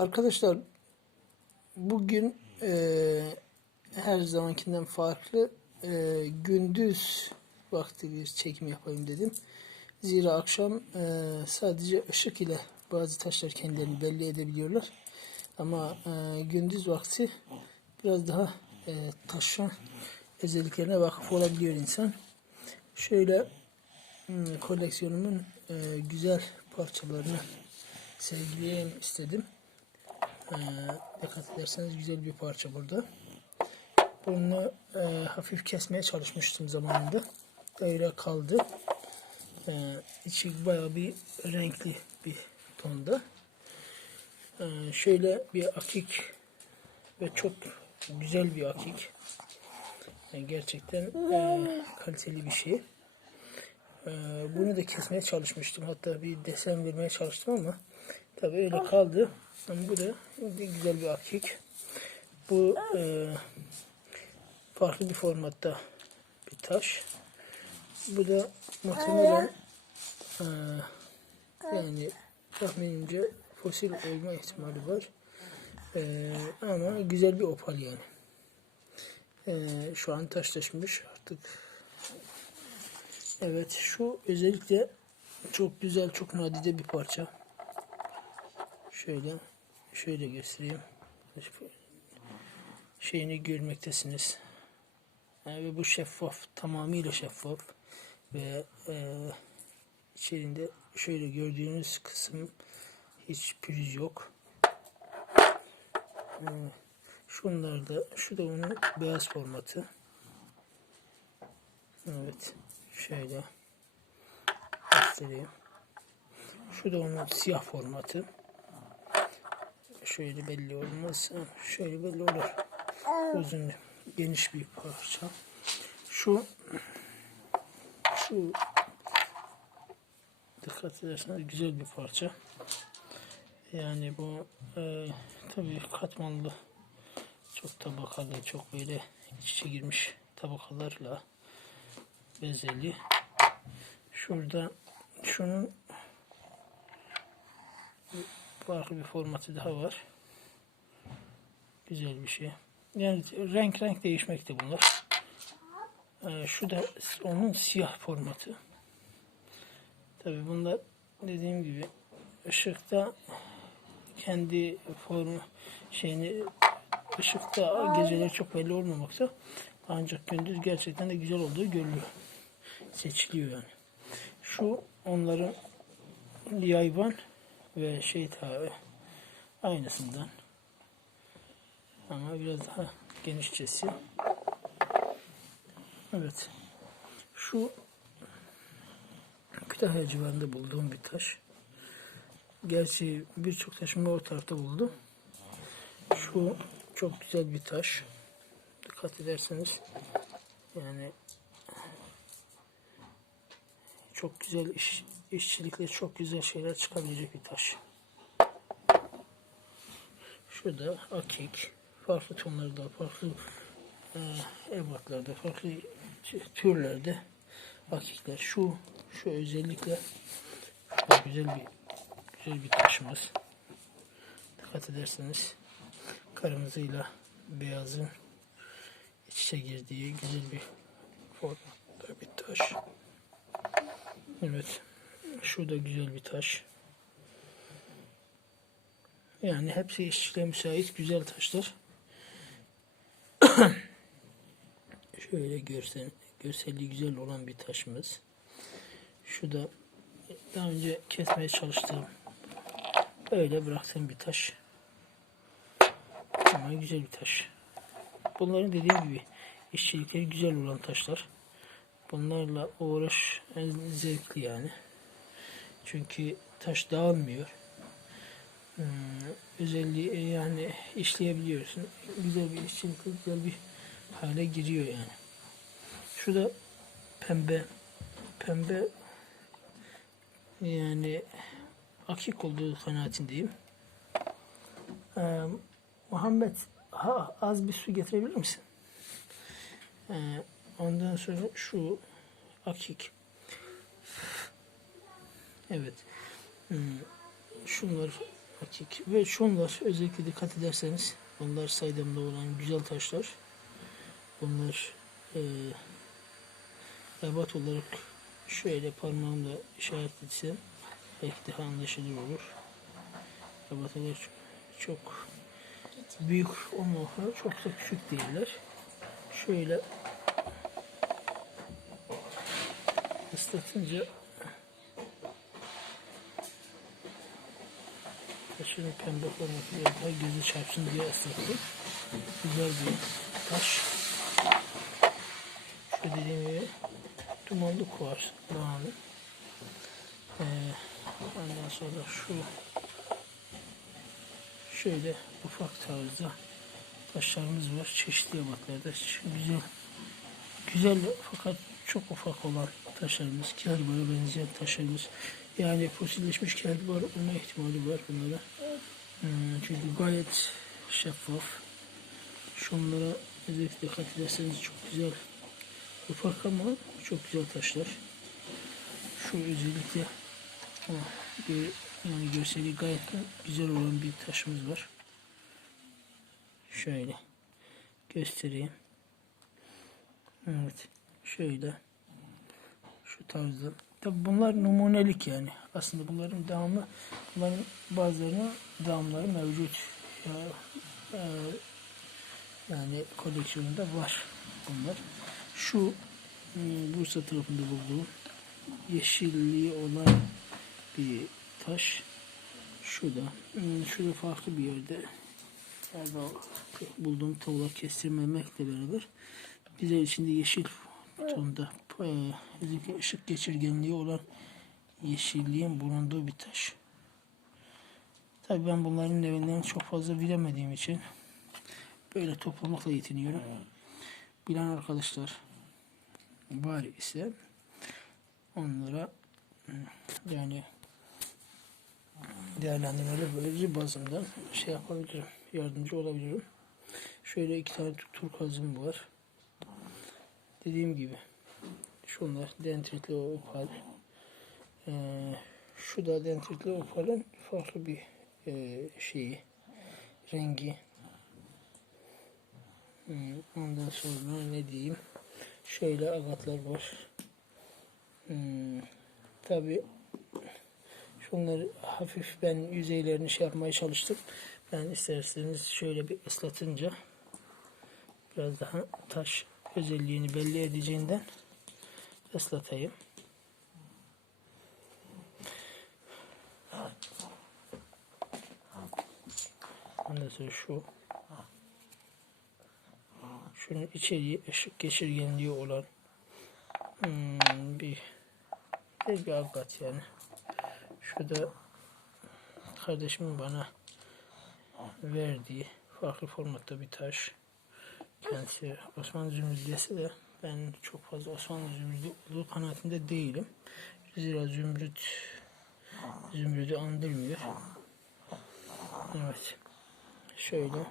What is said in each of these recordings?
Arkadaşlar bugün eee, her zamankinden farklı eee, gündüz vakti bir çekim yapayım dedim. Zira akşam eee, sadece ışık ile bazı taşlar kendilerini belli edebiliyorlar. Ama eee, gündüz vakti biraz daha eee taşın özelliklerine vakıf olabiliyor insan. Şöyle hmm, koleksiyonumun eee, güzel parçalarını sergileyeyim istedim. Ee, dikkat ederseniz güzel bir parça burada. Bunu e, hafif kesmeye çalışmıştım zamanında. Öyle kaldı. Ee, içi bayağı bir renkli bir tonda. Ee, şöyle bir akik ve çok güzel bir akik. Yani gerçekten e, kaliteli bir şey. Ee, bunu da kesmeye çalışmıştım. Hatta bir desen vermeye çalıştım ama tabii öyle kaldı. Ama bu da bir güzel bir akik. Bu e, farklı bir formatta bir taş. Bu da muhtemelen e, yani tahminimce fosil olma ihtimali var. E, ama güzel bir opal yani. E, şu an taşlaşmış artık Evet şu özellikle çok güzel çok nadide bir parça. Şöyle şöyle göstereyim. Şeyini görmektesiniz. Ve bu şeffaf tamamıyla şeffaf ve e, içerisinde şöyle gördüğünüz kısım hiç pürüz yok. E, şunlar da şu da onun beyaz formatı. Evet. Şöyle göstereyim. Şu da onun siyah formatı. Şöyle belli olmaz. Şöyle belli olur. Uzun, geniş bir parça. Şu şu dikkat ederseniz güzel bir parça. Yani bu e, tabii katmanlı çok tabakalı, çok böyle iç içe girmiş tabakalarla bezeli. Şurada şunun farklı bir formatı daha var. Güzel bir şey. Yani renk renk değişmekte bunlar. Ee, şu da onun siyah formatı. Tabi bunlar dediğim gibi ışıkta kendi formu şeyini ışıkta geceleri çok belli olmamakta. Ancak gündüz gerçekten de güzel olduğu görülüyor. Seçiliyor yani. Şu onların yayvan ve şey tabi aynısından. Ama biraz daha genişçesi. Evet. Şu Kütahya civarında bulduğum bir taş. Gerçi birçok taşımı o tarafta buldum. Şu çok güzel bir taş dikkat ederseniz yani çok güzel iş, işçilikle çok güzel şeyler çıkabilecek bir taş. Şurada akik, farklı tonlarda, farklı e, ebatlarda, farklı türlerde akikler. Şu, şu özellikle çok güzel bir güzel bir taşımız. Dikkat ederseniz kırmızıyla beyazın iç içe girdiği güzel bir taş. Evet. Şu da güzel bir taş. Yani hepsi işçiliğe müsait güzel taşlar. Şöyle görsel, görselliği güzel olan bir taşımız. Şu da daha önce kesmeye çalıştığım öyle bıraktığım bir taş. Ama güzel bir taş. Bunların dediğim gibi işçilikleri güzel olan taşlar. Bunlarla uğraş en zevkli yani. Çünkü taş dağılmıyor. Hmm, özelliği yani işleyebiliyorsun. Güzel bir işçilikle güzel bir hale giriyor yani. Şu da pembe pembe yani akik olduğu kanaatindeyim. Ee, Muhammed ha, az bir su getirebilir misin? Ee, ondan sonra şu akik. Evet. Hmm, şunlar Hakik. Ve şunlar özellikle dikkat ederseniz bunlar saydamda olan güzel taşlar. Bunlar e, ebat olarak şöyle parmağımla işaret etsem belki daha anlaşılır olur. Ebat olarak çok, büyük olmasa çok da küçük değiller. Şöyle ıslatınca taşın pembe formatı biraz gözü çarpsın diye ıslattım. Güzel bir taş. Şu dediğim gibi dumanlı kuvars bağlı. Ee, ondan sonra şu şöyle ufak tarzda taşlarımız var. Çeşitli yamaklarda. Şu Güzel güzel fakat çok ufak olan taşlarımız, kelbara benzeyen taşlarımız. Yani fosilleşmiş kelbi var, olma ihtimali var bunlara. Hmm, çünkü gayet şeffaf. Şunlara özellikle dikkat ederseniz çok güzel ufak ama çok güzel taşlar. Şu özellikle bir yani görseli gayet güzel olan bir taşımız var. Şöyle göstereyim. Evet. Şöyle. Şu tarzda. Tabi bunlar numunelik yani. Aslında bunların devamı, bunların bazılarının devamları mevcut. E, yani koleksiyonunda var bunlar. Şu e, Bursa tarafında bulduğum yeşilliği olan bir taş. Şurada. Hmm, Şurada farklı bir yerde. Nerede? Bulduğum tavuğa kestirmemekle beraber bize içinde yeşil tonda e, özellikle ışık geçirgenliği olan yeşilliğin bulunduğu bir taş. Tabii ben bunların levellerini çok fazla bilemediğim için böyle toplamakla yetiniyorum. Bilen arkadaşlar var ise onlara yani değerlendirmeleri böylece bazından şey yapabilirim, yardımcı olabilirim. Şöyle iki tane turkuazım var. Dediğim gibi şunlar dendritli opal. Ee, şu da dendritli opalın farklı bir e, şeyi, rengi. Hmm, Ondan sonra ne diyeyim? Şöyle agatlar var. Hmm, Tabi şunları hafif ben yüzeylerini şey yapmaya çalıştım. Ben isterseniz şöyle bir ıslatınca biraz daha taş özelliğini belli edeceğinden ıslatayım. Ondan şu şunun içeriği ışık geçirgenliği olan hmm, bir bir, bir agat yani. Şurada kardeşimin bana verdiği farklı formatta bir taş. Kendisi Osmanlı Zümrüdiyesi de ben çok fazla Osmanlı Zümrüdü olduğu kanaatinde değilim. Zira Zümrüt Zümrüdü andırmıyor. Evet. Şöyle.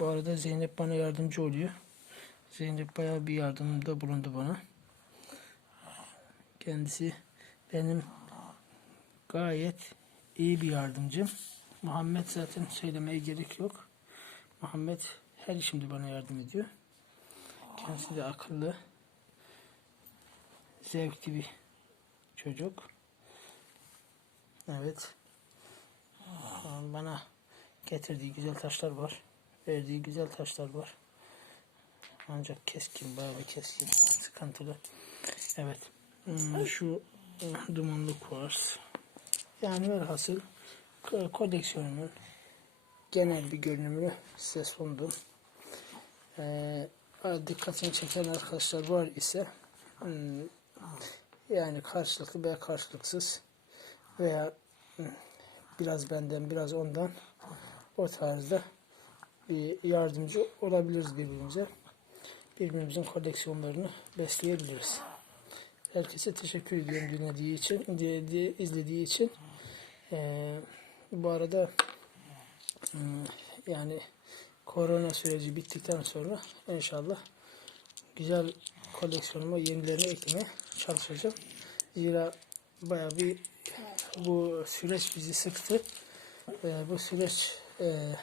Bu arada Zeynep bana yardımcı oluyor. Zeynep bayağı bir yardımda bulundu bana. Kendisi benim gayet iyi bir yardımcım. Muhammed zaten söylemeye gerek yok. Muhammed her işimde bana yardım ediyor. Kendisi de akıllı, zevkli bir çocuk. Evet. Bana getirdiği güzel taşlar var. Verdiği güzel taşlar var. Ancak keskin, bayağı bir keskin, sıkıntılı. Evet. Hmm, Şu e, dumanlı kuvars. Yani velhasıl ko- koleksiyonumun genel bir görünümünü size sundum. Ee, dikkatini çeken arkadaşlar var ise hmm, yani karşılıklı veya karşılıksız veya hmm, biraz benden biraz ondan o tarzda yardımcı olabiliriz birbirimize. Birbirimizin koleksiyonlarını besleyebiliriz. Herkese teşekkür ediyorum dinlediği için, izlediği için. Ee, bu arada yani korona süreci bittikten sonra inşallah güzel koleksiyonuma yenilerini eklemeye çalışacağım. Zira bayağı bir bu süreç bizi sıktı. Ee, bu süreç e,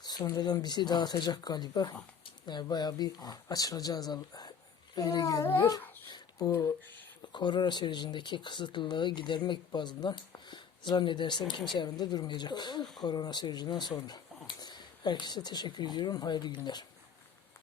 sonradan bizi dağıtacak galiba. Yani bayağı bir açılacağız öyle görünüyor. Bu korona sürecindeki kısıtlılığı gidermek bazından zannedersem kimse evinde durmayacak korona sürecinden sonra. Herkese teşekkür ediyorum. Hayırlı günler.